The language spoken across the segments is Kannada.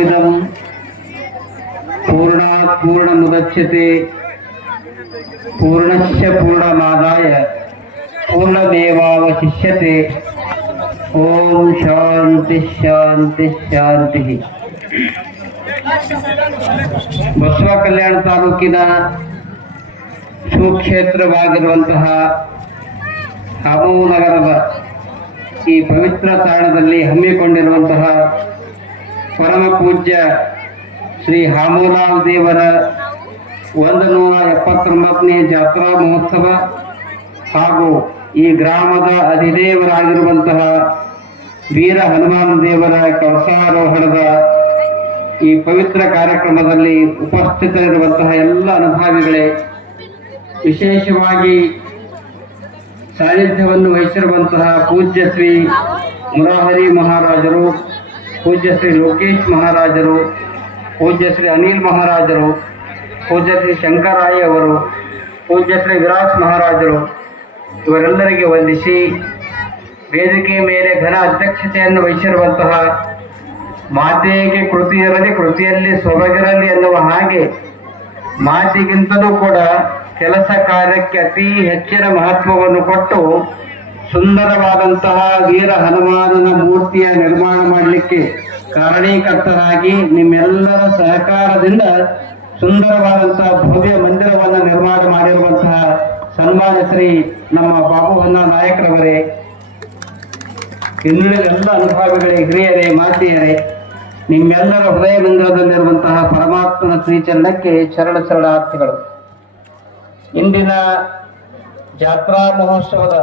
इदं पूर्णात् पूर्णमुदच्यते पूर्णस्य पूर्णमादाय पूर्णमेवावशिष्यते। ओम शांति शांति शांति। ಬಸವ ಕಲ್ಯಾಣ ತಾಲೂಕಿನ ಸುಕ್ಷೇತ್ರವಾಗಿರುವಂತಹ ಹಾಮೂ ನಗರದ ಈ ಪವಿತ್ರ ತಾಣದಲ್ಲಿ ಹಮ್ಮಿಕೊಂಡಿರುವಂತಹ ಪರಮ ಪೂಜ್ಯ ಶ್ರೀ ಹಾಮೂಲಾಲ್ ದೇವರ 179ನೇ ಜಾತ್ರಾ ಮಹೋತ್ಸವ ಹಾಗೂ ಈ ಗ್ರಾಮದ ಅಧಿದೇವರಾಗಿರುವಂತಹ ವೀರ ಹನುಮಾನ ದೇವರ ಕಳಸಾರೋಹಣದ ಈ ಪವಿತ್ರ ಕಾರ್ಯಕ್ರಮದಲ್ಲಿ ಉಪಸ್ಥಿತರಿರುವಂತಹ ಎಲ್ಲ ಅನುಭಾವಿಗಳೇ, ವಿಶೇಷವಾಗಿ ಸಾನ್ನಿಧ್ಯವನ್ನು ವಹಿಸಿರುವಂತಹ ಪೂಜ್ಯ ಶ್ರೀ ಮುರಾಹರಿ ಮಹಾರಾಜರು, ಪೂಜ್ಯ ಶ್ರೀ ಲೋಕೇಶ್ ಮಹಾರಾಜರು, ಪೂಜ್ಯ ಶ್ರೀ ಅನಿಲ್ ಮಹಾರಾಜರು, ಪೂಜ್ಯ ಶ್ರೀ ಶಂಕರಾಯಿ ಅವರು, ಪೂಜ್ಯ ಶ್ರೀ ವಿರಾಟ್ ಮಹಾರಾಜರು ಇವರೆಲ್ಲರಿಗೆ ವಂದಿಸಿ, ವೇದಿಕೆ ಮೇಲೆ ಘನ ಅಧ್ಯಕ್ಷತೆಯನ್ನು ವಹಿಸಿರುವಂತಹ ಮಾತೆಗೆ ಕೃತಿಯಿರಲಿ ಕೃತಿಯಲ್ಲಿ ಸೊಬಗಿರಲಿ ಎನ್ನುವ ಹಾಗೆ ಮಾತಿಗಿಂತಲೂ ಕೂಡ ಕೆಲಸ ಕಾರ್ಯಕ್ಕೆ ಅತಿ ಹೆಚ್ಚಿನ ಮಹತ್ವವನ್ನು ಕೊಟ್ಟು ಸುಂದರವಾದಂತಹ ವೀರ ಹನುಮಾನನ ಮೂರ್ತಿಯ ನಿರ್ಮಾಣ ಮಾಡಲಿಕ್ಕೆ ಕಾರಣೀಕರ್ತರಾಗಿ ನಿಮ್ಮೆಲ್ಲರ ಸಹಕಾರದಿಂದ ಸುಂದರವಾದಂತಹ ಭವ್ಯ ಮಂದಿರವನ್ನು ನಿರ್ಮಾಣ ಮಾಡಿರುವಂತಹ ಸನ್ಮಾನ್ಯ ಶ್ರೀ ನಮ್ಮ ಬಾಬುವನ್ನ ನಾಯಕರವರೇ, ಇನ್ನುಳಿದ ಎಲ್ಲ ಅನುಭಾವಿಗಳೇ, ಹಿರಿಯರೇ, ಮಾತೆಯರೇ, ನಿಮ್ಮೆಲ್ಲರ ಹೃದಯ ಮಂದಿರದಲ್ಲಿರುವಂತಹ ಪರಮಾತ್ಮನ ಶ್ರೀಚರಣಕ್ಕೆ ಶರಣ ಶರಣಾರ್ಥಿಗಳು. ಇಂದಿನ ಜಾತ್ರಾ ಮಹೋತ್ಸವದ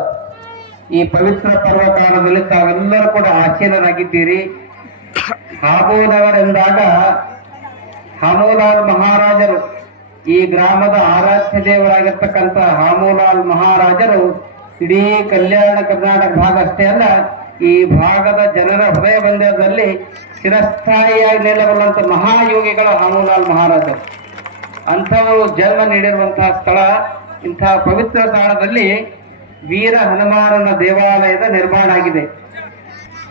ಈ ಪವಿತ್ರ ಪರ್ವಕಾಲದಲ್ಲಿ ತಾವೆಲ್ಲರೂ ಕೂಡ ಆಸೀನರಾಗಿದ್ದೀರಿ. ಹಾಮೂನಗರೆಂದಾಗ ಹಾಮೂಲಾಲ್ ಮಹಾರಾಜರು, ಈ ಗ್ರಾಮದ ಆರಾಧ್ಯ ದೇವರಾಗಿರ್ತಕ್ಕಂಥ ಹಾಮೂಲಾಲ್ ಮಹಾರಾಜರು ಇಡೀ ಕಲ್ಯಾಣ ಕರ್ನಾಟಕ ಭಾಗ ಅಷ್ಟೇ ಅಲ್ಲ, ಈ ಭಾಗದ ಜನರ ಹೃದಯ ಮಂದಿರದಲ್ಲಿ ಚಿರಸ್ಥಾಯಿಯಾಗಿ ನೆಲೆಗೊಳ್ಳುವಂಥ ಮಹಾಯೋಗಿಗಳ ಹಾಮೂಲಾಲ್ ಮಹಾರಾಜರು. ಅಂಥವರು ಜನ್ಮ ನೀಡಿರುವಂತಹ ಸ್ಥಳ. ಇಂತಹ ಪವಿತ್ರ ತಾಣದಲ್ಲಿ ವೀರ ಹನುಮಾನನ ದೇವಾಲಯದ ನಿರ್ಮಾಣ ಆಗಿದೆ.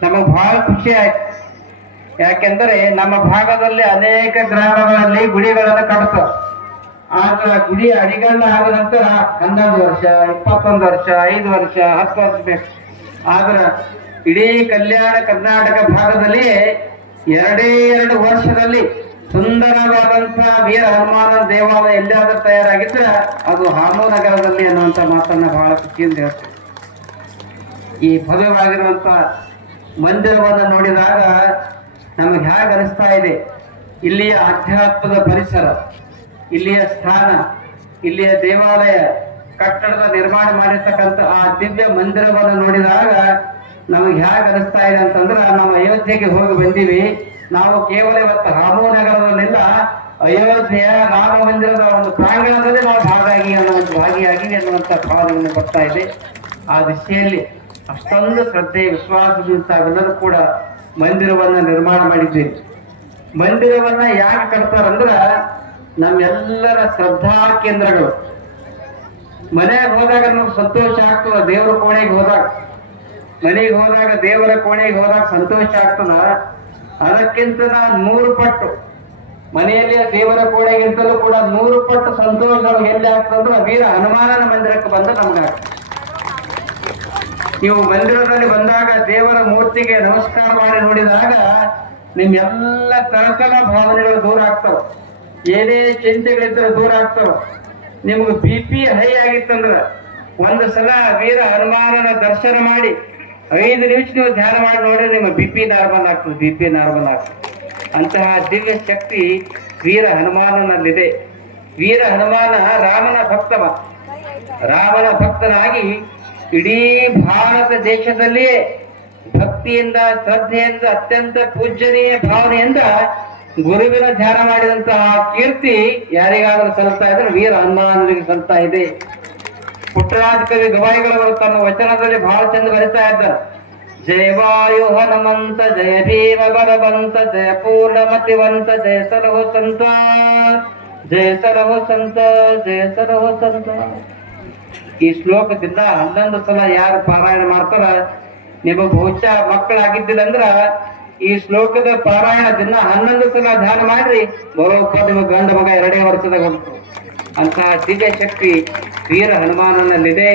ನಮಗೆ ಬಹಳ ಖುಷಿ ಆಯ್ತು. ಯಾಕೆಂದರೆ ನಮ್ಮ ಭಾಗದಲ್ಲಿ ಅನೇಕ ಗ್ರಾಮಗಳಲ್ಲಿ ಗುಡಿಗಳನ್ನು ಕಟ್ತಾರೆ. ಆದ್ರೆ ಗುಡಿ ಅಡಿಗಲ್ಲ ಆದ ನಂತರ 11 ವರ್ಷ, 21 ವರ್ಷ, 5 ವರ್ಷ, 10 ವರ್ಷ ಬೇಕು. ಆದ್ರೆ ಇಡೀ ಕಲ್ಯಾಣ ಕರ್ನಾಟಕ ಭಾಗದಲ್ಲಿ 2 ವರ್ಷದಲ್ಲಿ ಸುಂದರವಾದಂತಹ ವೀರ ಹನುಮಾನ ದೇವಾಲಯ ಎಲ್ಲಾದ್ರೂ ತಯಾರಾಗಿದ್ರೆ ಅದು ಹಾಮೂ ನಗರದಲ್ಲಿ ಅನ್ನುವಂಥ ಮಾತನ್ನ ಬಹಳ ಖುಷಿಯಿಂದ ಹೇಳ್ತೇವೆ. ಈ ಭವ್ಯವಾಗಿರುವಂಥ ಮಂದಿರವನ್ನು ನೋಡಿದಾಗ ನಮಗೆ ಹೇಗೆ ಅನಿಸ್ತಾ ಇದೆ, ಇಲ್ಲಿಯ ಆಧ್ಯಾತ್ಮದ ಪರಿಸರ, ಇಲ್ಲಿಯ ಸ್ಥಾನ, ಇಲ್ಲಿಯ ದೇವಾಲಯ ಕಟ್ಟಡದ ನಿರ್ಮಾಣ ಮಾಡಿರ್ತಕ್ಕಂಥ ಆ ದಿವ್ಯ ಮಂದಿರವನ್ನು ನೋಡಿದಾಗ ನಮಗೆ ಹೇಗೆ ಅನಿಸ್ತಾ ಇದೆ ಅಂತಂದ್ರೆ, ನಾವು ಅಯೋಧ್ಯೆಗೆ ಹೋಗಿ ಬಂದೀವಿ. ನಾವು ಕೇವಲ ಇವತ್ತು ಹಾಮೂ ನಗರದಲ್ಲೆಲ್ಲ ಅಯೋಧ್ಯೆಯ ರಾಮ ಮಂದಿರದ ಒಂದು ಪ್ರಾಂಗಣದಲ್ಲಿ ನಾವು ಭಾಗಿಯಾಗಿ ಅನ್ನುವಂಥ ಭಾವನೆಯನ್ನು ಬರ್ತಾ ಇದೆ. ಆ ದಿಶೆಯಲ್ಲಿ ಅಷ್ಟೊಂದು ಶ್ರದ್ಧೆ ವಿಶ್ವಾಸದಿಂದ ತಾವೆಲ್ಲರೂ ಕೂಡ ಮಂದಿರವನ್ನು ನಿರ್ಮಾಣ ಮಾಡಿದ್ದೀವಿ. ಮಂದಿರವನ್ನು ಯಾಕೆ ಕಟ್ತಾರಂದ್ರೆ ನಮ್ಮೆಲ್ಲರ ಶ್ರದ್ಧಾ ಕೇಂದ್ರಗಳು. ಮನೆಗೆ ಹೋದಾಗ ನಮ್ಗೆ ಸಂತೋಷ ಆಗ್ತದ, ದೇವರ ಕೋಣೆಗೆ ಹೋದಾಗ, ಮನೆಗೆ ಹೋದಾಗ, ದೇವರ ಕೋಣೆಗೆ ಹೋದಾಗ ಸಂತೋಷ ಆಗ್ತದ. ಅದಕ್ಕಿಂತ 100 ಪಟ್ಟು ಮನೆಯಲ್ಲಿ ದೇವರ ಕೋಣೆಗಿಂತಲೂ ಕೂಡ 100 ಪಟ್ಟು ಸಂತೋಷ ನಮ್ಗೆ ಎಲ್ಲಿ ಆಗ್ತದಂದ್ರೆ ವೀರ ಹನುಮಾನನ ಮಂದಿರಕ್ಕೆ ಬಂದ ನಮ್ಗಾಗ್ತದೆ. ನೀವು ಮಂದಿರದಲ್ಲಿ ಬಂದಾಗ ದೇವರ ಮೂರ್ತಿಗೆ ನಮಸ್ಕಾರ ಮಾಡಿ ನೋಡಿದಾಗ ನಿಮ್ಮೆಲ್ಲ ತಳಕಲ ಭಾವನೆಗಳು ದೂರ ಆಗ್ತಾವ, ಏನೇ ಚಿಂತೆಗಳಿದ್ರೆ ದೂರ ಆಗ್ತಾವ. ನಿಮ್ಗೆ BP ಹೈ ಆಗಿತ್ತಂದ್ರೆ ಒಂದು ಸಲ ವೀರ ಹನುಮಾನನ ದರ್ಶನ ಮಾಡಿ 5 ನಿಮಿಷ ನೀವು ಧ್ಯಾನ ಮಾಡಿ ನೋಡಿ, ನಿಮ್ಮ BP ನಾರ್ಮಲ್ ಆಗ್ತದೆ, BP ನಾರ್ಮಲ್ ಆಗ್ತದೆ. ಅಂತಹ ದಿವ್ಯ ಶಕ್ತಿ ವೀರ ಹನುಮಾನನಲ್ಲಿದೆ. ವೀರ ಹನುಮಾನ ರಾಮನ ಭಕ್ತವ. ರಾಮನ ಭಕ್ತನಾಗಿ ಇಡೀ ಭಾರತ ದೇಶದಲ್ಲಿಯೇ ಭಕ್ತಿಯಿಂದ, ಶ್ರದ್ಧೆಯಿಂದ, ಅತ್ಯಂತ ಪೂಜ್ಯನೀಯ ಭಾವನೆಯಿಂದ ಗುರುವಿನ ಧ್ಯಾನ ಮಾಡಿದಂತಹ ಕೀರ್ತಿ ಯಾರಿಗಾದರೂ ಸಲ್ತಾ ಇದ್ರೆ ವೀರ ಹನುಮಾನನಿಗೆ ಸಲ್ತಾ ಇದೆ. ಪುಟ್ಟರಾಜ ಕವಿ ಗವಾಯಿಗಳವರು ತಮ್ಮ ವಚನದಲ್ಲಿ ಬಹಳ ಚಂದ ಬರಿತಾ ಇದ್ದಾರೆ. ಜಯ ವಾಯು ಹನುಮಂತ, ಜಯ ಭೀಮ ಬಲವಂತ, ಜಯ ಪೂರ್ಣಮತಿವಂತ, ಜಯ ಸಲಹೋ ಸಂತ, ಜಯ ಸಲಹೋ ಸಂತ, ಜಯ ಸಲಹೋ ಸಂತ. ಈ ಶ್ಲೋಕದಿಂದ 11 ಸಲ ಯಾರು ಪಾರಾಯಣ ಮಾಡ್ತಾರ, ನಿಮಗೆ ಬಹುಶಃ ಮಕ್ಕಳಾಗಿದ್ದಿಲ್ಲ ಅಂದ್ರ ಈ ಶ್ಲೋಕದ ಪಾರಾಯಣ ದಿನ 11 ಸಲ ಧ್ಯಾನ ಮಾಡ್ರಿ, ಬರೋಬ್ಬ ನಿಮ್ಮ ಗಂಡ ಮಗ 2 ವರ್ಷದಾಗ ಹೋಗ್ತು. ಅಂತಹ ದಿವ್ಯ ಶಕ್ತಿ ವೀರ ಹನುಮಾನನಲ್ಲಿದೆ.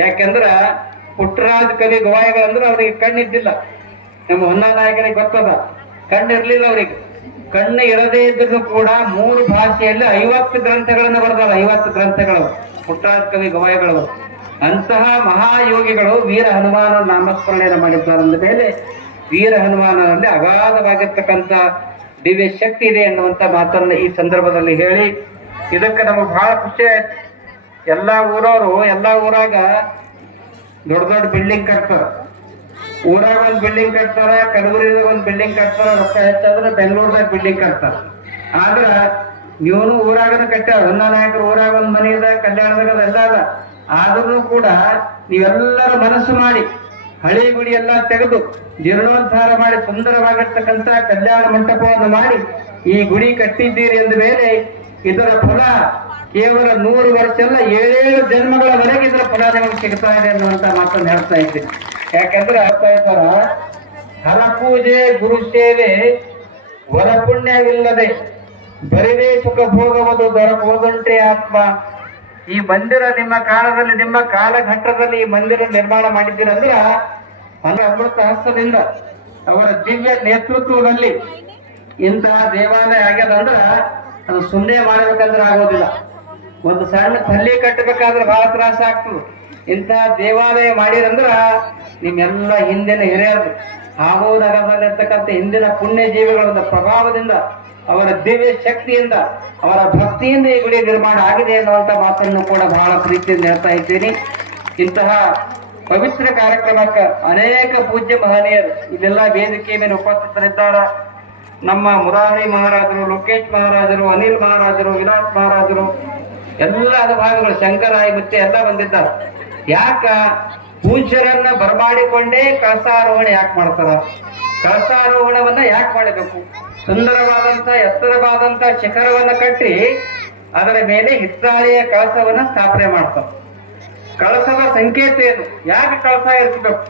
ಯಾಕೆಂದ್ರ ಪುಟ್ಟರಾಜ ಕವಿ ಗವಾಯಿಗಳಂದ್ರೆ ಅವರಿಗೆ ಕಣ್ಣಿದ್ದಿಲ್ಲ. ನಮ್ಮ ಹೊನ್ನನಾಯಕನಿಗೆ ಗೊತ್ತದ, ಕಣ್ಣಿರ್ಲಿಲ್ಲ ಅವರಿಗೆ. ಕಣ್ಣು ಇರದೇ ಇದ್ರು ಕೂಡ 3 ಭಾಷೆಯಲ್ಲಿ 50 ಗ್ರಂಥಗಳನ್ನು ಬರೆದಾರ. 50 ಗ್ರಂಥಗಳು ಪುಟ್ಟರಾಜ ಕವಿ ಗವಾಯಿಗಳು. ಅಂತಹ ಮಹಾಯೋಗಿಗಳು ವೀರ ಹನುಮಾನ ನಾಮಸ್ಮರಣೆಯನ್ನು ಮಾಡಿದ್ದಾರೆ. ಅಂದ ಮೇಲೆ ವೀರ ಹನುಮಾನನಲ್ಲಿ ಅಗಾಧವಾಗಿರ್ತಕ್ಕಂಥ ದಿವ್ಯ ಶಕ್ತಿ ಇದೆ ಎನ್ನುವಂತ ಮಾತನ್ನು ಈ ಸಂದರ್ಭದಲ್ಲಿ ಹೇಳಿ, ಇದಕ್ಕೆ ನಮಗೆ ಬಹಳ ಖುಷಿ ಆಯ್ತು. ಎಲ್ಲ ಊರವರು ಎಲ್ಲ ಊರಾಗ ದೊಡ್ಡ ದೊಡ್ಡ ಬಿಲ್ಡಿಂಗ್ ಕಟ್ತಾರ. ಊರಾಗ ಒಂದು ಬಿಲ್ಡಿಂಗ್ ಕಟ್ತಾರ, ಕಲಬುರಗಿದಾಗ ಒಂದು ಬಿಲ್ಡಿಂಗ್ ಕಟ್ತಾರ, ರೊಕ್ಕ ಹೆಚ್ಚಾದ್ರೆ ಬೆಂಗಳೂರದಾಗ ಬಿಲ್ಡಿಂಗ್ ಕಟ್ತಾರ. ಆದ್ರ ಇವನು ಊರಾಗನ ಕಟ್ಟ್ಯಾರ. ಹೊನ್ನನಾಯಕರು ಊರಾಗ ಒಂದು ಮನೆ ಇದೆ, ಕಲ್ಯಾಣದಾಗ ಎಲ್ಲ ಅದ. ಆದ್ರೂ ಕೂಡ ನೀವೆಲ್ಲರೂ ಮನಸ್ಸು ಮಾಡಿ ಹಳೆ ಗುಡಿ ಎಲ್ಲ ತೆಗೆದು ಜೀರ್ಣೋದ್ಧಾರ ಮಾಡಿ ಸುಂದರವಾಗಿರ್ತಕ್ಕಂಥ ಕಲ್ಯಾಣ ಮಂಟಪವನ್ನು ಮಾಡಿ ಈ ಗುಡಿ ಕಟ್ಟಿದ್ದೀರಿ ಅಂದ ಮೇಲೆ ಇದರ ಫಲ ಕೇವಲ 100 ವರ್ಷ ಅಲ್ಲ, 7 ಜನ್ಮಗಳವರೆಗೆ ಇದರ ಫಲ ನಿಮಗೆ ಸಿಗ್ತಾ ಇದೆ ಅನ್ನುವಂತ ಮಾತನ್ನು ಹೇಳ್ತಾ ಇದ್ದೀನಿ. ಯಾಕಂದ್ರೆ ಹೇಳ್ತಾ ಇದ್ದಾರ, ಹರಪೂಜೆ ಗುರು ಸೇವೆ ವರಪುಣ್ಯವಿಲ್ಲದೆ ಬರಿದೇ ಸುಖ ಭೋಗವದು ದೊರಕುವುದುಂಟೆ ಆತ್ಮ. ಈ ಮಂದಿರ ನಿಮ್ಮ ಕಾಲದಲ್ಲಿ, ನಿಮ್ಮ ಕಾಲಘಟ್ಟದಲ್ಲಿ ಈ ಮಂದಿರ ನಿರ್ಮಾಣ ಮಾಡಿದ್ದೀರಂದ್ರ ಅಮೃತ ಹಸ್ತದಿಂದ ಅವರ ದಿವ್ಯ ನೇತೃತ್ವದಲ್ಲಿ ಇಂತಹ ದೇವಾಲಯ ಆಗ್ಯದಂದ್ರ ಅದು ಸುಮ್ಮನೆ ಮಾಡಬೇಕಂದ್ರೆ ಆಗೋದಿಲ್ಲ. ಒಂದು ಸಣ್ಣ ಹಳ್ಳಿ ಕಟ್ಟಬೇಕಾದ್ರೆ ಬಹಳ ತ್ರಾಸ ಆಗ್ತದೆ. ಇಂತಹ ದೇವಾಲಯ ಮಾಡಿರಂದ್ರ ನಿಮ್ಮೆಲ್ಲ ಹಿಂದಿನ ಹಿರಿಯರು ಹಾಗೂ ನಗರದಲ್ಲಿರ್ತಕ್ಕಂಥ ಹಿಂದಿನ ಪುಣ್ಯ ಜೀವಿಗಳ ಒಂದು ಪ್ರಭಾವದಿಂದ, ಅವರ ದಿವ್ಯ ಶಕ್ತಿಯಿಂದ, ಅವರ ಭಕ್ತಿಯಿಂದ ಈ ಗುಡಿ ನಿರ್ಮಾಣ ಆಗಿದೆ ಅನ್ನುವಂಥ ಮಾತನ್ನು ಕೂಡ ಬಹಳ ಪ್ರೀತಿಯಿಂದ ಹೇಳ್ತಾ ಇದ್ದೀನಿ. ಇಂತಹ ಪವಿತ್ರ ಕಾರ್ಯಕ್ರಮಕ್ಕೆ ಅನೇಕ ಪೂಜ್ಯ ಮಹನೀಯರು ಇಲ್ಲೆಲ್ಲ ವೇದಿಕೆ ಮೇಲೆ ಉಪಸ್ಥಿತರಿದ್ದಾರೆ. ನಮ್ಮ ಮುರಾರಿ ಮಹಾರಾಜರು, ಲೋಕೇಶ್ ಮಹಾರಾಜರು, ಅನಿಲ್ ಮಹಾರಾಜರು, ವಿಲಾಸ್ ಮಹಾರಾಜರು, ಎಲ್ಲ ಭಾಗಗಳು, ಶಂಕರಾಯಿ ಮತ್ತೆ ಎಲ್ಲ ಬಂದಿದ್ದಾರೆ. ಯಾಕ ಪೂಜ್ಯರನ್ನ ಬರಮಾಡಿಕೊಂಡೇ ಕಳಸಾರೋಹಣ ಯಾಕೆ ಮಾಡ್ತಾರ? ಕಳಸಾರೋಹಣವನ್ನ ಯಾಕೆ ಮಾಡಬೇಕು? ಸುಂದರವಾದಂತ ಎತ್ತರವಾದಂತ ಶಿಖರವನ್ನ ಕಟ್ಟಿ ಅದರ ಮೇಲೆ ಹಿತ್ತಾಳೆಯ ಕಳಸವನ್ನ ಸ್ಥಾಪನೆ ಮಾಡ್ತಾರೆ. ಕಳಸದ ಸಂಕೇತ ಏನು? ಯಾಕೆ ಕಳಸ ಇರಿಸಬೇಕು?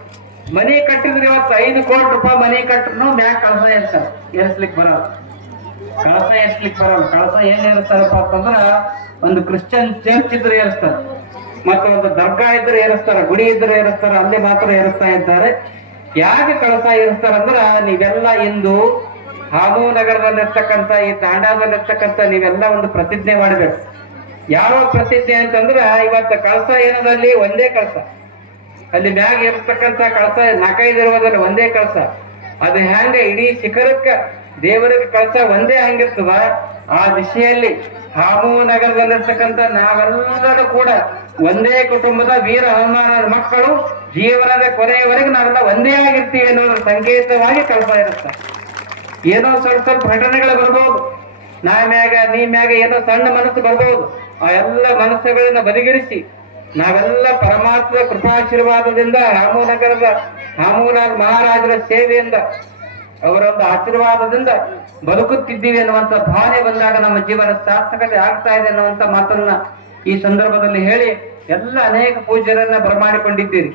ಮನೆ ಕಟ್ಟಿದ್ರೆ ಇವತ್ತು 5 ಕೋಟಿ ರೂಪಾಯಿ ಮನೆ ಕಟ್ಟರು ಮ್ಯಾಗ ಕಳಸ ಇರ್ತಾರೆ, ಏರಿಸ್ಲಿಕ್ಕೆ ಬರಲ್ಲ. ಕಳಸ ಏರಿಸ್ಲಿಕ್ಕೆ ಬರಲ್ಲ. ಕಳಸ ಏನ್ ಏರಿಸ್ತಾರಪ್ಪ ಅಂತಂದ್ರ ಒಂದು ಕ್ರಿಶ್ಚಿಯನ್ ಚರ್ಚ್ ಇದ್ರೆ ಏರಿಸ್ತಾರೆ, ಮತ್ತೆ ಒಂದು ದರ್ಗಾ ಇದ್ರೆ ಏರಿಸ್ತಾರ, ಗುಡಿ ಇದ್ರೆ ಏರಿಸ್ತಾರ, ಅಲ್ಲಿ ಮಾತ್ರ ಏರಿಸ್ತಾ ಇದ್ದಾರೆ. ಯಾಕೆ ಕಳಸ ಏರಿಸ್ತಾರಂದ್ರ ನೀವೆಲ್ಲ ಇಂದು ಹಾಗೋ ನಗರದಲ್ಲಿರ್ತಕ್ಕಂಥ ಈ ತಾಂಡಾದಲ್ಲಿರ್ತಕ್ಕಂಥ ನೀವೆಲ್ಲ ಒಂದು ಪ್ರತಿಜ್ಞೆ ಮಾಡಬೇಕು. ಯಾವ ಪ್ರತಿಜ್ಞೆ ಅಂತಂದ್ರ, ಇವತ್ತು ಕಳಸ ಏನದಲ್ಲಿ ಒಂದೇ ಕಳಸ, ಅಲ್ಲಿ ಮ್ಯಾಗ ಇರ್ತಕ್ಕಂಥ ಕಳಸ 4-5 ಇರುವುದಲ್ಲ, ಒಂದೇ ಕಳಸ. ಅದು ಹೆಂಗ ಇಡೀ ಶಿಖರಕ್ಕ ದೇವರಿಗೆ ಕಳಸ ಒಂದೇ ಹಂಗಿರ್ತದ, ಆ ದಿಶೆಯಲ್ಲಿ ಹಾಮೂ ನಗರದಲ್ಲಿರ್ತಕ್ಕಂಥ ನಾವೆಲ್ಲರೂ ಕೂಡ ಒಂದೇ ಕುಟುಂಬದ ವೀರ ಹನುಮಾನರ ಮಕ್ಕಳು, ಜೀವನದ ಕೊನೆಯವರೆಗೆ ನಾವೆಲ್ಲ ಒಂದೇ ಆಗಿರ್ತೀವಿ ಅನ್ನೋದ್ರ ಸಂಕೇತವಾಗಿ ಕಳಸ ಇರುತ್ತೆ. ಏನೋ ಸ್ವಲ್ಪ ಘಟನೆಗಳು ಬರ್ಬೋದು, ನಾ ಮ್ಯಾಗ ನೀ ಮ್ಯಾಗ ಏನೋ ಸಣ್ಣ ಮನಸ್ಸು ಬರ್ಬೋದು. ಆ ಎಲ್ಲ ಮನಸ್ಸುಗಳನ್ನ ಬದಿಗಿರಿಸಿ ನಾವೆಲ್ಲ ಪರಮಾತ್ಮ ಕೃಪಾಶೀರ್ವಾದದಿಂದ ಹಾಮೂಲಾಲ್ ಮಹಾರಾಜರ ಸೇವೆಯಿಂದ, ಅವರ ಒಂದು ಆಶೀರ್ವಾದದಿಂದ ಬದುಕುತ್ತಿದ್ದೀವಿ ಅನ್ನುವಂಥ ಭಾವನೆ ಬಂದಾಗ ನಮ್ಮ ಜೀವನ ಸಾರ್ಥಕತೆ ಆಗ್ತಾ ಇದೆ ಅನ್ನುವಂಥ ಮಾತನ್ನ ಈ ಸಂದರ್ಭದಲ್ಲಿ ಹೇಳಿ, ಎಲ್ಲ ಅನೇಕ ಪೂಜ್ಯರನ್ನ ಬರಮಾಡಿಕೊಂಡಿದ್ದೀರಿ.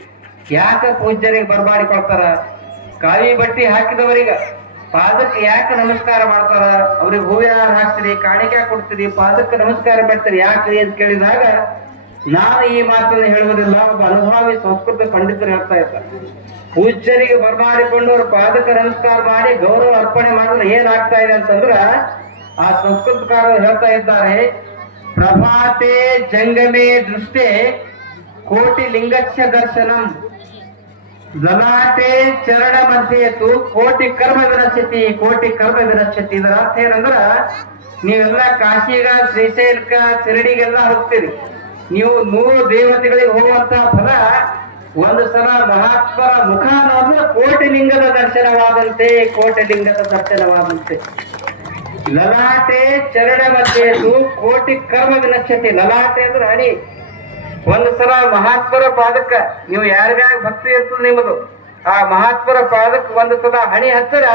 ಯಾಕೆ ಪೂಜ್ಯರಿಗೆ ಬರಮಾಡಿಕೊಳ್ತಾರ? ಕಾವಿ ಬಟ್ಟಿ ಹಾಕಿದವರಿಗೆ ಪಾದಕ್ಕೆ ಯಾಕೆ ನಮಸ್ಕಾರ ಮಾಡ್ತಾರ? ಅವ್ರಿಗೆ ಹೂವಿನ ಹಾರ ಹಾಕ್ತೀರಿ, ಕಾಣಿಕೆ ಕೊಡ್ತೀರಿ, ಪಾದಕ್ಕೆ ನಮಸ್ಕಾರ ಮಾಡ್ತೀರಿ. ಯಾಕೆ ಅಂತ ಕೇಳಿದಾಗ ನಾನು ಈ ಮಾತನ್ನು ಹೇಳುವುದಿಲ್ಲ, ಒಬ್ಬ ಅನುಭವಿ ಸಂಸ್ಕೃತ ಪಂಡಿತರು ಹೇಳ್ತಾ ಇದ್ದಾರೆ. ಪೂಜ್ಯರಿಗೆ ಬರಮಾಡಿಕೊಂಡು ಅವ್ರ ಪಾದಕ್ಕೆ ನಮಸ್ಕಾರ ಮಾಡಿ ಗೌರವ ಅರ್ಪಣೆ ಮಾಡಿದ್ರೆ ಏನಾಗ್ತಾ ಇದೆ ಅಂತಂದ್ರ, ಆ ಸಂಸ್ಕೃತಕಾರರು ಹೇಳ್ತಾ ಇದ್ದಾರೆ, ಪ್ರಭಾತೆ ಜಂಗಮೇ ದೃಷ್ಟೇ ಕೋಟಿ ಲಿಂಗಸ್ಯ ದರ್ಶನಂ, ಜಲಾಟೆ ಚರಣ ಮಧ್ಯೆತು ಕೋಟಿ ಕರ್ಮ ವಿನಶ್ಯತಿ, ಕೋಟಿ ಕರ್ಮ ವಿನಶ್ಯತಿ. ಇದರ ಅರ್ಥ ಏನಂದ್ರ, ನೀವೆಲ್ಲ ಕಾಶಿಗ, ಶ್ರೀಶೈಲಕ್ಕ, ಶಿರಡಿಗೆಲ್ಲ ಹೋಗ್ತೀರಿ. ನೀವು 100 ದೇವತೆಗಳಿಗೆ ಹೋಗುವಂತ ಫಲ ಒಂದು ಸಲ ಮಹಾತ್ಮರ ಮುಖ ನೋಡಿದ್ರೆ ಕೋಟಿ ಲಿಂಗದ ದರ್ಶನವಾದಂತೆ, ಕೋಟಿ ಲಿಂಗದ ದರ್ಶನವಾದಂತೆ. ಲಲಾಟೆ ಚರಣ ಮಧ್ಯೆತು ಕೋಟಿ ಕರ್ಮ ವಿನಶ್ಯತಿ. ಲಲಾಟೆ ಅಂದ್ರೆ ಹಣಿ. ಒಂದು ಸಲ ಮಹಾತ್ಮರ ಪಾದಕ್ಕ ನೀವು ಯಾರ್ಯಾರ ಭಕ್ತಿ ಇರ್ತದೆ ನಿಮ್ಮದು, ಆ ಮಹಾತ್ಮರ ಪಾದಕ್ಕೆ ಒಂದು ಸಲ ಹಣಿ ಹತ್ತಿರ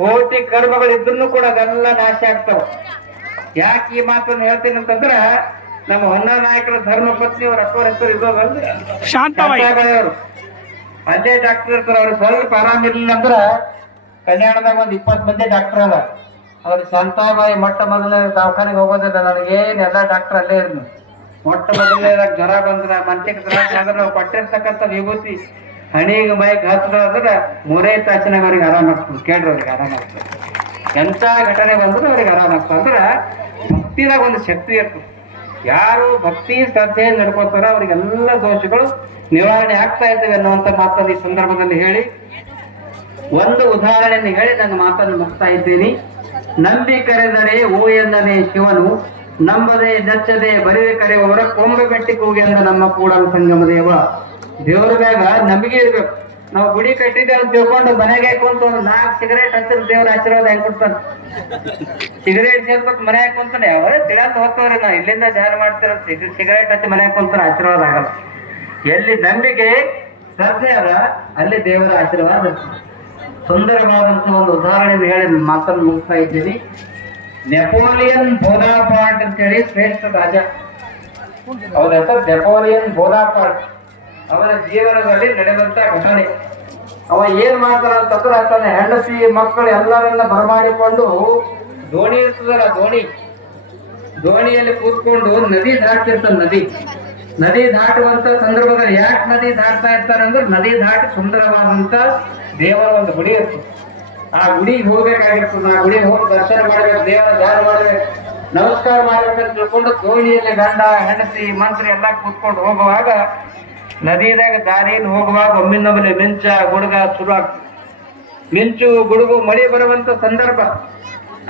ಕೋಟಿ ಕರ್ಮಗಳಿದ್ರು ಕೂಡ ಅದೆಲ್ಲ ನಾಶ ಆಗ್ತಾವ. ಯಾಕೆ ಈ ಮಾತನ್ನು ಹೇಳ್ತೀನಿ ಅಂತಂದ್ರ, ನಮ್ಮ ಹೊನ್ನನಾಯಕರ ಧರ್ಮ ಪತ್ನಿ ಅವ್ರ ಅಕ್ಕವ್ರ ಹೆಸರು ಇರೋದಲ್ರಿ ಶಾಂತಾಬಾಯಿ ಅವರು, ಅಲ್ಲೇ ಡಾಕ್ಟರ್ ಇರ್ತಾರೆ. ಅವ್ರಿಗೆ ಸ್ವಲ್ಪ ಆರಾಮಿರ್ಲಿಲ್ಲ ಅಂದ್ರ ಕಲ್ಯಾಣದಾಗ ಒಂದು 20 ಮಂದಿ ಡಾಕ್ಟರ್ ಅದ. ಅವ್ರ ಶಾಂತಾಬಾಯಿ ಮೊಟ್ಟ ಮೊದಲನೇ ದವಾಖಾನೆಗೆ ಹೋಗೋದಿಲ್ಲ, ನನಗೇನೆಲ್ಲ ಡಾಕ್ಟರ್ ಅಲ್ಲೇ ಇರ್ನು. ಮೊಟ್ಟ ಮೊದಲನೇದಾಗ ಜ್ವರ ಬಂದ್ರ ಮಂಚಕ್ಕೆ ತ್ರಾಸ ಆದ್ರೆ ನಾವು ಕೊಟ್ಟಿರ್ತಕ್ಕಂಥ ವಿಭೂತಿ ಹಣಿಗೆ ಮೈಗೆ ಹತ್ತದ್ರೆ 3 ತಾಸಿನಾಗ ಅವ್ರಿಗೆ ಆರಾಮಾಗ್ತದೆ. ಕೇಳ್ರಿ, ಅವ್ರಿಗೆ ಆರಾಮಾಗ್ತದೆ. ಎಂಥ ಘಟನೆ ಬಂದ್ರು ಅವ್ರಿಗೆ ಆರಾಮಾಗ್ತದೆ. ಅಂದ್ರೆ ಭಕ್ತಿದಾಗ ಒಂದು ಶಕ್ತಿ ಇರ್ತದೆ. ಯಾರು ಭಕ್ತಿ ಶ್ರದ್ಧೆ ನಡ್ಕೋತಾರ ಅವ್ರಿಗೆಲ್ಲ ದೋಷಗಳು ನಿವಾರಣೆ ಆಗ್ತಾ ಇದ್ದೇವೆ ಅನ್ನುವಂಥ ಮಾತನ್ನು ಈ ಸಂದರ್ಭದಲ್ಲಿ ಹೇಳಿ, ಒಂದು ಉದಾಹರಣೆಯನ್ನು ಹೇಳಿ ನನ್ನ ಮಾತನ್ನು ಮುಗಿಸ್ತಾ ಇದ್ದೀನಿ. ನಂಬಿ ಕರೆದರೆ ಓ ಎಂದನೇ ಶಿವನು, ನಂಬದೆ ನೆಚ್ಚದೆ ಬರಿದೆ ಕರೆಯುವವರ ಕೊಂಬೆ ಬೆಟ್ಟಿ ಕೂಗೆಂದ ನಮ್ಮ ಕೂಡಲ ಸಂಗಮ ದೇವ. ದೇವ್ರ ಮ್ಯಾಗ ನಂಬಿಕೆ ಇರ್ಬೇಕು. ನಾವು ಗುಡಿ ಕಟ್ಟಿದ್ದೆ ಅಂತ ತಿಳ್ಕೊಂಡು ಮನೆಗೆ ಕುಂತು 4 ಸಿಗರೇಟ್ ಹಚ್ಚಿರ ದೇವ್ರ ಆಶೀರ್ವಾದ ಹೆಂಗ್ ಕೊಡ್ತಾನೆ? ಸಿಗರೇಟ್ ಸೇರ್ಬೇಕು ಮನೆ ಕುಂತಾನೆ ಅವರೇ ತಿಳಿಯಂತ ಹೋಗ್ತವ್ರಿ. ನಾ ಇಲ್ಲಿಂದ ಧ್ಯಾನ ಮಾಡ್ತಿರೋ ಸಿಗರೇಟ್ ಹಚ್ಚಿ ಮನೆ ಕುಂತಾರೆ ಆಶೀರ್ವಾದ ಆಗಲ್ಲ. ಎಲ್ಲಿ ನಂಬಿಕೆ ಶ್ರದ್ಧೆ ಅದ ಅಲ್ಲಿ ದೇವರ ಆಶೀರ್ವಾದ. ಸುಂದರವಾದಂತ ಒಂದು ಉದಾಹರಣೆ ಹೇಳಿ ಮಾತನ್ನು ಮುಗಿಸ್ತಾ ಇದ್ದೀನಿ. ನೆಪೋಲಿಯನ್ ಬೋನಾಪಾರ್ಟ್ ಅಂತ ಹೇಳಿ ಶ್ರೇಷ್ಠ ರಾಜ. ಅವರ ಹೆಸರು ನೆಪೋಲಿಯನ್ ಬೋನಾಪಾರ್ಟ್. ಅವರ ಜೀವನದಲ್ಲಿ ನಡೆದಂತ ಘಟನೆ. ಅವ ಏನ್ ಮಾಡ್ತಾರ ಅಂತಂದ್ರೆ ತನ್ನ ಹೆಂಡತಿ ಮಕ್ಕಳು ಎಲ್ಲರನ್ನ ಬರಮಾಡಿಕೊಂಡು ದೋಣಿ ಇರ್ತದಲ್ಲ, ದೋಣಿಯಲ್ಲಿ ಕೂತ್ಕೊಂಡು ನದಿ ದಾಟ್ತಿರ್ತಾನೆ. ನದಿ ದಾಟುವಂತ ಸಂದರ್ಭದಲ್ಲಿ ಯಾಕೆ ನದಿ ದಾಟ್ತಾ ಇರ್ತಾರೆ ಅಂದ್ರೆ, ನದಿ ದಾಟಿ ಸುಂದರವಾದಂತ ದೇವರ ಒಂದು ಗುಡಿ ಇರ್ತದೆ. ಆ ಗುಡಿಗೆ ಹೋಗ್ಬೇಕಾಗಿರ್ತದೆ. ಆ ಗುಡಿಗೆ ಹೋಗಿ ದರ್ಶನ ಮಾಡ್ಬೇಕು, ದೇವರ ಧ್ಯಾನ ಮಾಡ್ಬೇಕು, ನಮಸ್ಕಾರ ಮಾಡ್ಬೇಕಂತ ತಿಳ್ಕೊಂಡು ದೋಣಿಯಲ್ಲಿ ಗಂಡ ಹೆಂಡತಿ ಮಂತ್ರಿ ಎಲ್ಲ ಕೂತ್ಕೊಂಡು ಹೋಗುವಾಗ ನದಿದಾಗ ದಾರಿಯಲ್ಲಿ ಹೋಗುವಾಗ ಒಮ್ಮಿಂದೊಮ್ಮೆ ಮಿಂಚ ಗುಡುಗ ಶುರು ಆಗ್ತದೆ. ಮಿಂಚು ಗುಡುಗು ಮಳೆ ಬರುವಂತ ಸಂದರ್ಭ.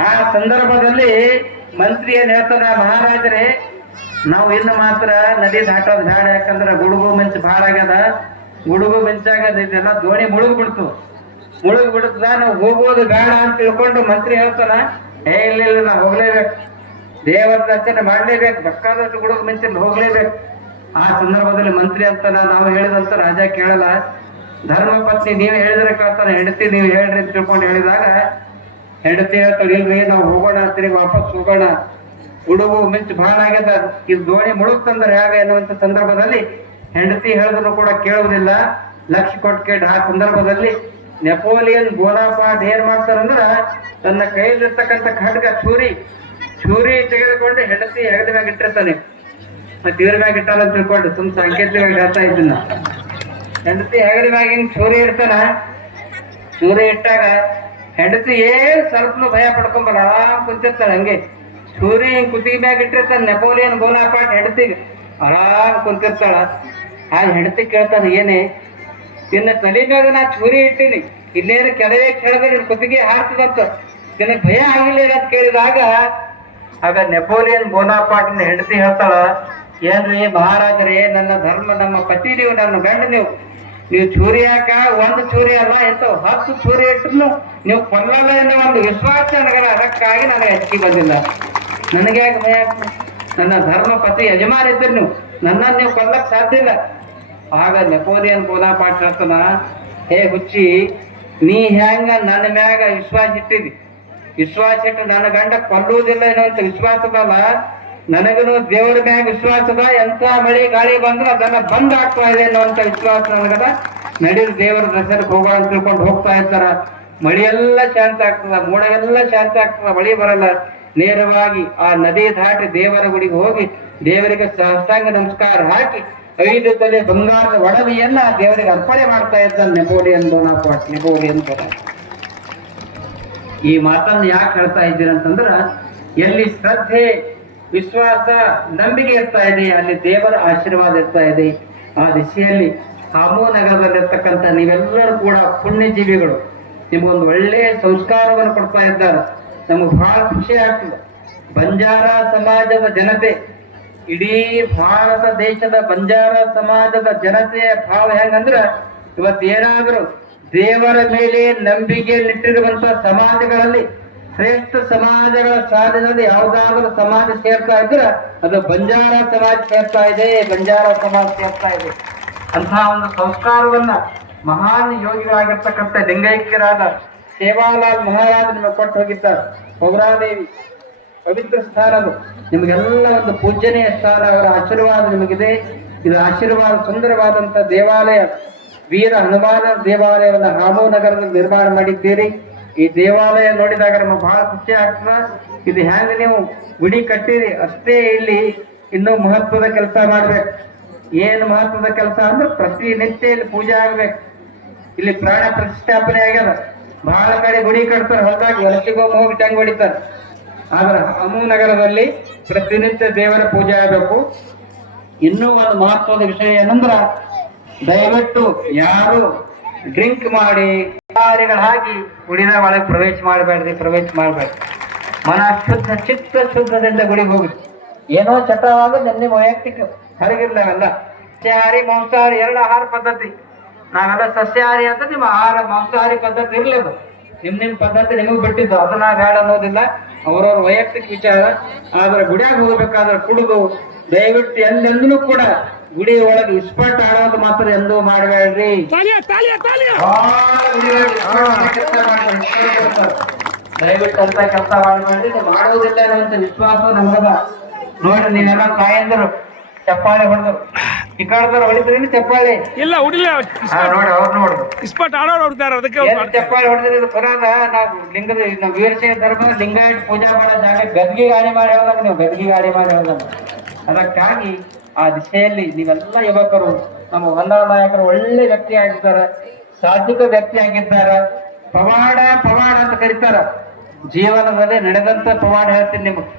ಆ ಸಂದರ್ಭದಲ್ಲಿ ಮಂತ್ರಿ ಏನ್ ಹೇಳ್ತಾನ, ಮಹಾರಾಜರೇ ನಾವು ಇನ್ನು ಮಾತ್ರ ನದಿ ದಾಟೋದು ಬೇಡ, ಯಾಕಂದ್ರೆ ಗುಡುಗು ಮಿಂಚು ಭಾಳ ಆಗ್ಯದ. ಗುಡುಗು ಮಿಂಚಾಗದ ಇದೆಲ್ಲ ದೋಣಿ ಮುಳುಗ್ಬಿಡ್ತು. ನಾವು ಹೋಗೋದು ಬೇಡ ಅಂತ ತಿಳ್ಕೊಂಡು ಮಂತ್ರಿ ಹೇಳ್ತಾನ, ಇಲ್ಲ ನಾವು ಹೋಗ್ಲೇಬೇಕು, ದೇವರ ದರ್ಶನ ಮಾಡ್ಲೇಬೇಕು, ಬೇಕಾದಷ್ಟು ಗುಡುಗು ಮಿಂಚಲ್ಲಿ ಹೋಗ್ಲೇಬೇಕು. ಆ ಸಂದರ್ಭದಲ್ಲಿ ಮಂತ್ರಿ ಅಂತಾನ, ನಾವು ಹೇಳಿದಂತ ರಾಜ ಕೇಳಲ್ಲ. ಧರ್ಮ ಪತ್ನಿ ನೀವು ಹೇಳಿದ್ರೆ ಕೇಳ್ತಾನೆ, ಹೆಂಡತಿ ನೀವು ಹೇಳ್ರಿ ಅಂತ ತಿಳ್ಕೊಂಡು ಹೇಳಿದಾಗ ಹೆಂಡತಿ ಹೇಳ್ತಾಳೆ, ಇಲ್ರಿ ನಾವು ಹೋಗೋಣ, ತಿರುಗಿ ವಾಪಸ್ ಹೋಗೋಣ, ಗುಡುಗು ಮಿಂಚು ಭಾಳ ಆಗ್ಯದ, ಇದು ದೋಣಿ ಮುಳುಗ್ತಂದ್ರೆ ಹೇಗೆ ಅನ್ನುವಂಥ ಸಂದರ್ಭದಲ್ಲಿ ಹೆಂಡತಿ ಹೇಳಿದ್ರು ಕೂಡ ಕೇಳುವುದಿಲ್ಲ. ಲಕ್ಷ ಕೊಟ್ಟು ಕೇಳಿ ಆ ಸಂದರ್ಭದಲ್ಲಿ ನೆಪೋಲಿಯನ್ ಬೋನಾಪಾರ್ಟ್ ಏನ್ ಮಾಡ್ತಾರಂದ್ರ, ತನ್ನ ಕೈಯಲ್ಲಿರ್ತಕ್ಕಂಥ ಖಡ್ಗ ಚೂರಿ ತೆಗೆದುಕೊಂಡು ಹೆಂಡತಿ ಹೆಗದ ಮ್ಯಾಗ ಇಟ್ಟಿರ್ತಾನೆ. ಮತ್ತೆ ಇವ್ರ ಮ್ಯಾಗ ಇಟ್ಟಲ್ಲ ಅಂತ ತಿಳ್ಕೊಂಡು ಸಾಂಕೇತಿಕವಾಗಿ ಹೇಳ್ತಾ ಇದ್ದೀನಿ. ಹೆಂಡತಿ ಹೆಗದ ಮ್ಯಾಗ ಹಿಂಗ್ ಚೂರಿ ಇಡ್ತಾನ. ಚೂರಿ ಇಟ್ಟಾಗ ಹೆಂಡತಿ ಸ್ವಲ್ಪನು ಭಯ ಪಡ್ಕೊಂಬಲ್ಲ, ಆರಾಮ್ ಕುಂತಿರ್ತಾಳೆ. ಹಂಗೆ ಚೂರಿ ಹಿಂಗ್ ಕುತ್ತಿಗೆ ಮ್ಯಾಗ ಇಟ್ಟಿರ್ತಾನೆ ನೆಪೋಲಿಯನ್ ಬೋನಾಪಾರ್ಟ್. ಹೆಂಡತಿಗೆ ಆರಾಮ್ ಕುಂತಿರ್ತಾಳ. ಆ ಹೆಂಡತಿ ಕೇಳ್ತಾನೆ, ಏನೇ ನಿನ್ನ ತಲೆ ಮ್ಯಾಗ ನಾ ಚೂರಿ ಇಟ್ಟೀನಿ, ಇಲ್ಲೇನು ಕೆಳಗೆ ಕೆಳಗೆ ನಿನ್ ಕುತ್ತಿಗೆ ಹಾರ್ತದಂತ, ನಿನಗೆ ಭಯ ಆಗಿಲ್ಲ ಅಂತ ಕೇಳಿದಾಗ ಆಗ ನೆಪೋಲಿಯನ್ ಬೋನಾಪಾರ್ಟ್ನ ಹೆಂಡತಿ ಹೇಳ್ತಾಳ, ಏನ್ರಿ ಮಹಾರಾಜರೇ, ನನ್ನ ಧರ್ಮ, ನಮ್ಮ ಪತಿ ನೀವು, ನನ್ನ ಗಂಡ ನೀವು ಚೂರಿ ಯಾಕ ಒಂದು ಚೂರಿ ಅಲ್ಲ ಎಂತ 10 ಚೂರಿ ಇಟ್ಟರು ನೀವು ಕೊಲ್ಲಲ್ಲ ಎನ್ನುವ ಒಂದು ವಿಶ್ವಾಸ ನನಗಲ್ಲ. ಅದಕ್ಕಾಗಿ ನನಗೆ ಹೆಚ್ಚಿಗೆ ಬಂದಿಲ್ಲ. ನನಗೆ ಯಾಕೆ ಭಯ ಆಗ್ತದೆ? ನನ್ನ ಧರ್ಮ ಪತಿ ಯಜಮಾನ ಇದ್ದರು ನನ್ನನ್ನು ನೀವು ಕೊಲ್ಲಕ್ಕೆ ಸಾಧ್ಯ ಇಲ್ಲ. ಆಗ ನೆಪೋಲಿಯನ್ ಬೋನಾಪಾರ್ಟ್ ಹೇಳ್ತಾನ, ಹೇ ಹುಚ್ಚಿ, ನೀ ಹೆಂಗ ನನ್ನ ಮ್ಯಾಗ ವಿಶ್ವಾಸ ಇಟ್ಟಿದಿ, ವಿಶ್ವಾಸ ಇಟ್ಟು ನನ್ನ ಗಂಡ ಕೊಲ್ಲುವುದಿಲ್ಲ ಎನ್ನುವಂತ ವಿಶ್ವಾಸದಲ್ಲ, ನನಗೂ ದೇವರ ಮ್ಯಾಗ ವಿಶ್ವಾಸದ. ಎಂಥ ಮಳೆ ಗಾಳಿ ಬಂದ್ರೆ ಅದೆಲ್ಲ ಬಂದ್ ಆಗ್ತಾ ಇದೆ ಅನ್ನುವಂಥ ವಿಶ್ವಾಸ ನನಗದ. ನಡೆದು ದೇವರ ದರ್ಶನಕ್ಕೆ ಹೋಗೋಣ ಅಂತ ತಿಳ್ಕೊಂಡು ಹೋಗ್ತಾ ಇರ್ತಾರ. ಮಳೆಯೆಲ್ಲ ಶಾಂತ ಆಗ್ತದ, ಮೋಡ ಎಲ್ಲ ಶಾಂತ ಆಗ್ತದ, ಮಳೆ ಬರಲ್ಲ. ನೇರವಾಗಿ ಆ ನದಿ ದಾಟಿ ದೇವರ ಗುಡಿಗೆ ಹೋಗಿ ದೇವರಿಗೆ ಸಾಷ್ಟಾಂಗ ನಮಸ್ಕಾರ ಹಾಕಿ 5 ತಲೆ ಬಂಗಾರದ ಒಡವೆಯನ್ನ ದೇವರಿಗೆ ಅರ್ಪಣೆ ಮಾಡ್ತಾ ಇದ್ದಾನೆ ನೆಪೋಲಿಯನ್ ಬೋನಾಪಾರ್ಟ್. ಈ ಮಾತನ್ನು ಯಾಕೆ ಹೇಳ್ತಾ ಇದ್ದೀರಂತಂದ್ರ, ಎಲ್ಲಿ ಶ್ರದ್ಧೆ, ವಿಶ್ವಾಸ, ನಂಬಿಕೆ ಇರ್ತಾ ಇದೆ ಅಲ್ಲಿ ದೇವರ ಆಶೀರ್ವಾದ ಇರ್ತಾ ಇದೆ. ಆ ದಿಶೆಯಲ್ಲಿ ಹಾಮೂ ನಗರದಲ್ಲಿರ್ತಕ್ಕಂಥ ನೀವೆಲ್ಲರೂ ಕೂಡ ಪುಣ್ಯಜೀವಿಗಳು. ನಿಮಗೊಂದು ಒಳ್ಳೆಯ ಸಂಸ್ಕಾರವನ್ನು ಕೊಡ್ತಾ ಇದ್ದಾರೆ. ನಮಗೆ ಬಹಳ ಖುಷಿ ಆಗ್ತದೆ. ಬಂಜಾರ ಸಮಾಜದ ಜನತೆ, ಇಡೀ ಭಾರತ ದೇಶದ ಬಂಜಾರ ಸಮಾಜದ ಜನತೆಯ ಭಾವ ಹೆಂಗಂದ್ರ, ಇವತ್ತೇನಾದರೂ ದೇವರ ಮೇಲೆ ನಂಬಿಕೆಯನ್ನಿಟ್ಟಿರುವಂತ ಸಮಾಜಗಳಲ್ಲಿ ಶ್ರೇಷ್ಠ ಸಮಾಜಗಳ ಸಾಧನೆಯಲ್ಲಿ ಯಾವುದಾದ್ರೂ ಸಮಾಜ ಸೇರ್ತಾ ಇದ್ರೆ ಅದು ಬಂಜಾರ ಸಮಾಜ ಸೇರ್ತಾ ಇದೆ, ಬಂಜಾರ ಸಮಾಜ ಸೇರ್ತಾ ಇದೆ. ಅಂತಹ ಒಂದು ಸಂಸ್ಕಾರವನ್ನ ಮಹಾನ್ ಯೋಗಿಗಳಾಗಿರ್ತಕ್ಕಂಥ ಲಿಂಗೈಕ್ಯರಾದ ಸೇವಾಲಾಲ್ ಮಹಾರಾಜ್ ನಿಮಗೆ ಕೊಟ್ಟು ಹೋಗಿದ್ದಾರೆ. ಪೌರಾದೇವಿ ಪವಿತ್ರ ಸ್ಥಾನದು, ನಿಮಗೆಲ್ಲ ಒಂದು ಪೂಜನೀಯ ಸ್ಥಾನ. ಅವರ ಆಶೀರ್ವಾದ ನಿಮಗಿದೆ. ಇದು ಆಶೀರ್ವಾದ ಸುಂದರವಾದಂಥ ದೇವಾಲಯ, ವೀರ ಹನುಮಾನ ದೇವಾಲಯವನ್ನು ಹಾಮೂ ನಗರದಲ್ಲಿ ನಿರ್ಮಾಣ ಮಾಡಿದ್ದೀರಿ. ಈ ದೇವಾಲಯ ನೋಡಿದಾಗ ನಮಗೆ ಬಹಳ ಖುಷಿ ಆಗ್ತದ. ಇದು ಹೆಂಗ ನೀವು ಗುಡಿ ಕಟ್ಟಿರಿ ಅಷ್ಟೇ ಇಲ್ಲಿ ಇನ್ನೂ ಮಹತ್ವದ ಕೆಲಸ ಮಾಡ್ಬೇಕು. ಏನ್ ಮಹತ್ವದ ಕೆಲಸ ಅಂದ್ರೆ ಪ್ರತಿನಿತ್ಯ ಇಲ್ಲಿ ಪೂಜೆ ಆಗ್ಬೇಕು. ಇಲ್ಲಿ ಪ್ರಾಣ ಪ್ರತಿಷ್ಠಾಪನೆ ಆಗ್ಯದ. ಬಹಳ ಕಡೆ ಗುಡಿ ಕಟ್ತಾರೆ, ಹೊರತಾಗಿ ವರ್ಷಕ್ಕೊಮ್ಮೆ ಹೋಗಿ ಟಂಗ್ ಹೊಡಿತಾರೆ. ಆದ್ರೆ ನಗರದಲ್ಲಿ ಪ್ರತಿನಿತ್ಯ ದೇವರ ಪೂಜೆ ಆಗಬೇಕು. ಇನ್ನೂ ಒಂದು ಮಹತ್ವದ ವಿಷಯ ಏನಂದ್ರ, ದಯವಿಟ್ಟು ಯಾರು ಡ್ರಿಂಕ್ ಮಾಡಿ ಹಾಕಿ ಗುಡಿನ ಒಳಗೆ ಪ್ರವೇಶ ಮಾಡಬೇಡ್ರಿ. ಮನ ಶುದ್ಧ ಚಿತ್ತ ಶುದ್ಧದಿಂದ ಗುಡಿಗೆ ಹೋಗ್ರಿ. ಏನೋ ಚಟವಾದ ನಿಮ್ಮ ವೈಯಕ್ತಿಕ ಹೊರಗಿರ್ಲಾವಲ್ಲ. ಸಸ್ಯಾಹಾರಿ ಮಾಂಸಾಹಾರಿ ಎರಡು ಆಹಾರ ಪದ್ಧತಿ. ನಾವೆಲ್ಲ ಸಸ್ಯಾಹಾರಿ ಅಂತ ನಿಮ್ಮ ಆಹಾರ ಮಾಂಸಾಹಾರಿ ಪದ್ಧತಿ ಇರ್ಲಿಲ್ಲ. ನಿಮ್ ಪದ್ಧತಿ ನಿಮಗೆ ಬಿಟ್ಟಿದ್ದು, ಅದನ್ನ ಬೇಡ ಅನ್ನೋದಿಲ್ಲ, ಅವ್ರವ್ರ ವೈಯಕ್ತಿಕ ವಿಚಾರ. ಆದ್ರೆ ಗುಡಿಯಾಗ ಹೋಗ್ಬೇಕಾದ್ರೆ ಕುಡಿದು ದಯವಿಟ್ಟು ಎಂದೆಂದೂ ಕೂಡ ಗುಡಿ ಒಳಗೆ ಇಸ್ಪಟ್ ಆಡೋದು ಮಾತ್ರ ಎಂದೂ ಮಾಡಬೇಡ್ರಿ. ದಯವಿಟ್ಟು ಅಂತ ಕೆಲಸ ಮಾಡಬೇಡ್ರಿ. ಮಾಡೋದಿಲ್ಲ ಅನ್ನುವಂತ ವಿಶ್ವಾಸ ನಮಗದ. ನೋಡ್ರಿ, ನೀವೆಲ್ಲ ತಾಯಂದರು ಚಪ್ಪಾಳೆ ಹೊಡೆದ್ರು, ಈ ಕಡೆದವ್ರು ಹೊಡಿದ್ರಿ ಚಪ್ಪಾಳೆ ಇಲ್ಲ ಹೊಡಿಲ್ಲ. ನೋಡಿ ಅವ್ರು ನೋಡುದು ಇಸ್ಪಟ್ ಆಡೋರು ಹೊಡ್ತಾರೆ, ಅದಕ್ಕೆ ಚಪ್ಪಾಳೆ ಹೊಡೆದ್ರೆ ಪುರಾಣ. ನಾವು ಲಿಂಗದ ನಾವು ವೀರಶೈವ ಧರ್ಮದ ಲಿಂಗಾಯತ್ ಪೂಜಾ ಮಾಡೋ ಜಾಗ ಗದ್ಗಿ ಗಾಡಿ ಮಾಡಿ ಹೇಳ್ದಾಗ ನೀವು ಗದ್ಗಿ ಗಾಡಿ ಮಾಡಿ ಹೇಳ್ದಾಗ. ಅದಕ್ಕಾಗಿ ಆ ದಿಶೆಯಲ್ಲಿ ನೀವೆಲ್ಲ ಯುವಕರು, ನಮ್ಮ ಹೊನ್ನಾಳ ನಾಯಕರು ಒಳ್ಳೆ ವ್ಯಕ್ತಿ ಆಗಿದ್ದಾರೆ, ಸಾತ್ವಿಕ ವ್ಯಕ್ತಿ ಆಗಿದ್ದಾರೆ. ಪವಾಡ ಅಂತ ಕರೀತಾರ. ಜೀವನದಲ್ಲಿ ನಡೆದಂತ ಪವಾಡ ಹೇಳ್ತೀನಿ ನಿಮಗೆ.